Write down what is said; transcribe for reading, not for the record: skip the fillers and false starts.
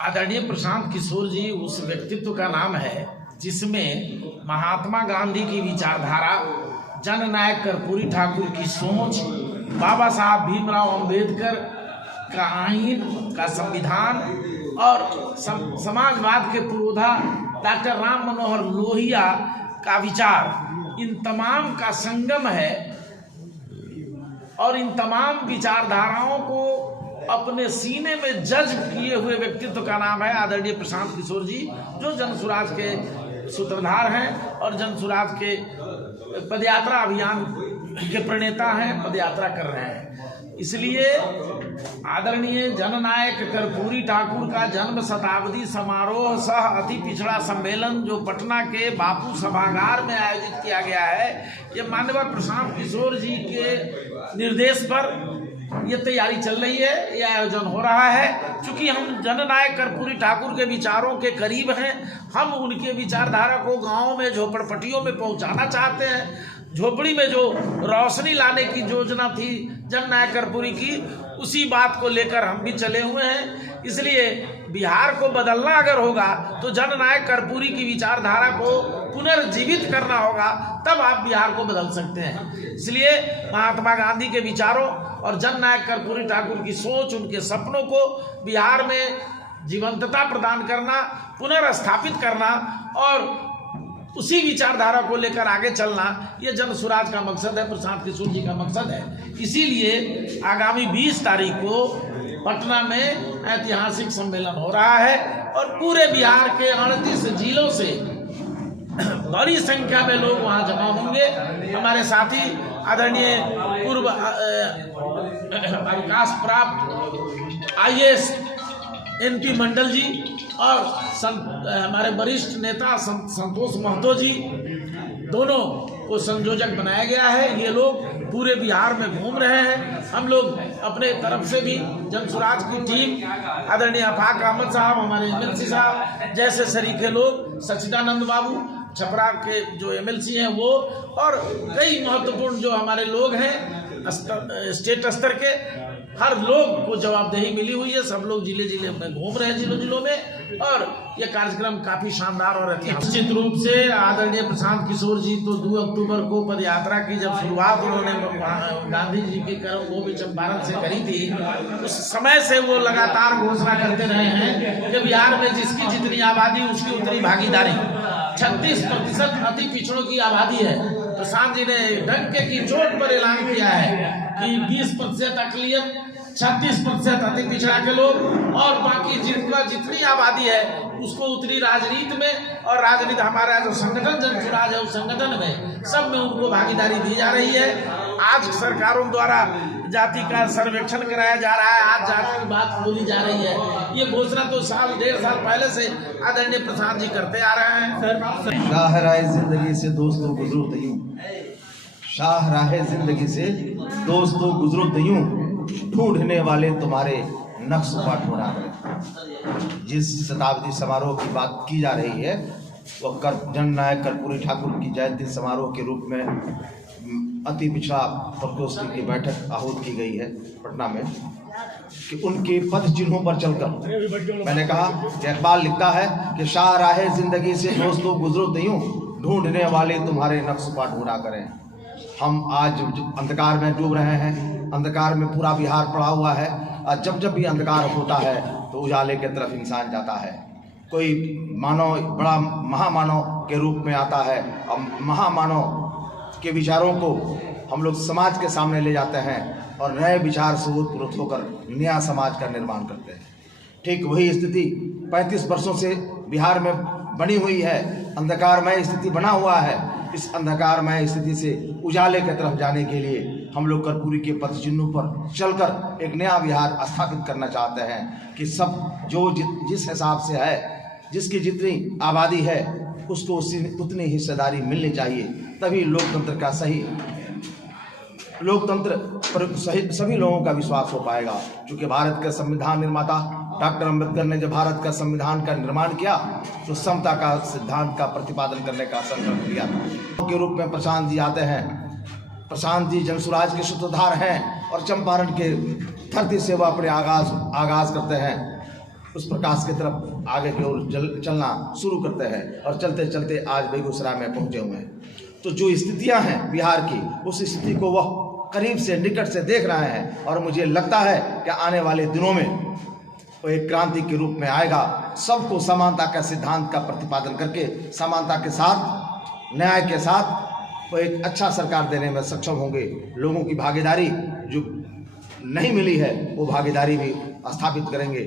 आदरणीय प्रशांत किशोर जी उस व्यक्तित्व का नाम है जिसमें महात्मा गांधी की विचारधारा, जननायक कर्पूरी ठाकुर की सोच, बाबा साहब भीमराव अंबेडकर का आईन का संविधान और समाजवाद के पुरोधा डॉक्टर राम मनोहर लोहिया का विचार, इन तमाम का संगम है। और इन तमाम विचारधाराओं को अपने सीने में जज्ब किए हुए व्यक्तित्व का नाम है आदरणीय प्रशांत किशोर जी, जो जनसुराज के सूत्रधार हैं और जनसुराज के पदयात्रा अभियान के प्रणेता हैं, पदयात्रा कर रहे हैं। इसलिए आदरणीय जननायक कर्पूरी ठाकुर का जन्म शताब्दी समारोह सह अति पिछड़ा सम्मेलन जो पटना के बापू सभागार में आयोजित किया गया है, ये माननीय प्रशांत किशोर जी के निर्देश पर ये तैयारी चल रही है, ये आयोजन हो रहा है। चूंकि हम जननायक कर्पूरी ठाकुर के विचारों के करीब हैं, हम उनके विचारधारा को गाँव में झोपड़पट्टियों में पहुंचाना चाहते हैं। झोपड़ी में जो रोशनी लाने की योजना थी जननायक कर्पूरी की, उसी बात को लेकर हम भी चले हुए हैं। इसलिए बिहार को बदलना अगर होगा तो जननायक कर्पूरी की विचारधारा को पुनर्जीवित करना होगा, तब आप बिहार को बदल सकते हैं। इसलिए महात्मा गांधी के विचारों और जननायक कर्पूरी ठाकुर की सोच, उनके सपनों को बिहार में जीवंतता प्रदान करना, पुनर्स्थापित करना और उसी विचारधारा को लेकर आगे चलना, ये जनसुराज का मकसद है, प्रशांत किशोर जी का मकसद है। इसीलिए आगामी 20 तारीख को पटना में ऐतिहासिक सम्मेलन हो रहा है और पूरे बिहार के 38 जिलों से बड़ी संख्या में लोग वहां जमा होंगे। हमारे साथी आदरणीय पूर्व अवकाश प्राप्त IAS NP मंडल जी और हमारे वरिष्ठ नेता संतोष महतो जी, दोनों को संयोजक बनाया गया है। ये लोग पूरे बिहार में घूम रहे हैं। हम लोग अपने तरफ से भी जनसुराज की टीम, आदरणीय अफाक अहमद साहब, हमारे MLC साहब जैसे शरीके लोग, सच्चिदानंद बाबू छपरा के जो MLC हैं वो, और कई महत्वपूर्ण जो हमारे लोग हैं स्टेट स्तर के, हर लोग को जवाबदेही मिली हुई है। सब लोग जिले जिले में घूम रहे हैं, जिलों में, और ये कार्यक्रम काफी शानदार और ऐतिहासिक। निश्चित रूप से आदरणीय प्रशांत किशोर जी तो 2 अक्टूबर को पदयात्रा की जब शुरुआत उन्होंने गांधी जी की कर्मभूमि चंपारण से करी थी, उस समय से वो लगातार घोषणा करते रहे हैं कि बिहार में जिसकी जितनी आबादी उसकी उतनी भागीदारी। 36% अति पिछड़ों की आबादी है। प्रशांत जी ने डंके की चोट पर ऐलान किया है कि 20% अकलियत, 36% अति पिछड़ा के लोग और बाकी जितनी आबादी है उसको उतनी राजनीति में, और राजनीति हमारा जो संगठन जनसुराज है उस संगठन में सब में उनको भागीदारी दी जा रही है। आज सरकारों द्वारा जाति का सर्वेक्षण कराया जा रहा है, आज जाति की बात बोली जा रही है। ये घोषणा तो 1.5 साल पहले से आदरणीय प्रसाद जी करते आ रहे हैं। शाहराहे जिंदगी से दोस्तों गुजरो तयूं, शाहराहे जिंदगी से दोस्तों गुजरो तयूं, ढूंढने वाले तुम्हारे नक्श पर ढूंढा गए। जिस शताब्दी समारोह की बात की जा रही है वो जननायक कर्पूरी ठाकुर की जयंती समारोह के रूप में अति पिछड़ा प्रकोष्ठ की बैठक आहूत की गई है पटना में, कि उनके पद चिन्हों पर चलकर, मैंने कहा कि इकबाल लिखता है कि शाहराहे जिंदगी से दोस्तों गुजरो तयूं, ढूंढने वाले तुम्हारे नक्श पर ढूंढा करें। हम आज अंधकार में डूब रहे हैं, अंधकार में पूरा बिहार पड़ा हुआ है, और जब जब भी अंधकार होता है तो उजाले की तरफ इंसान जाता है। कोई मानव बड़ा महामानव के रूप में आता है और महामानव के विचारों को हम लोग समाज के सामने ले जाते हैं और नए विचार से उत्प्रोत होकर नया समाज का निर्माण करते हैं। ठीक वही स्थिति 35 वर्षों से बिहार में बनी हुई है, अंधकारमय स्थिति बना हुआ है। इस अंधकारमय स्थिति से उजाले की तरफ जाने के लिए हम लोग कर्पूरी के पद चिन्हों पर चलकर एक नया बिहार स्थापित करना चाहते हैं कि सब जो जिस हिसाब से है, जिसकी जितनी आबादी है उसको उतनी हिस्सेदारी मिलनी चाहिए, तभी लोकतंत्र का सही लोकतंत्र पर सभी लोगों का विश्वास हो पाएगा। क्योंकि भारत के संविधान निर्माता डॉक्टर अम्बेडकर ने जब भारत का संविधान का निर्माण किया तो समता का सिद्धांत का प्रतिपादन करने का संकल्प लिया था। के रूप में प्रशांत जी आते हैं। प्रशांत जी जनसुराज के सूत्रधार हैं और चंपारण के धरती से वह अपने आगाज करते हैं। उस प्रकाश की तरफ आगे की ओर चलना शुरू करते हैं और चलते चलते आज बेगूसराय में पहुंचे हुए हैं। तो जो स्थितियां हैं बिहार की, उस स्थिति को वह करीब से निकट से देख रहे हैं और मुझे लगता है कि आने वाले दिनों में वो एक क्रांति के रूप में आएगा। सबको समानता का सिद्धांत का प्रतिपादन करके समानता के साथ, न्याय के साथ वो एक अच्छा सरकार देने में सक्षम होंगे। लोगों की भागीदारी जो नहीं मिली है वो भागीदारी भी स्थापित करेंगे।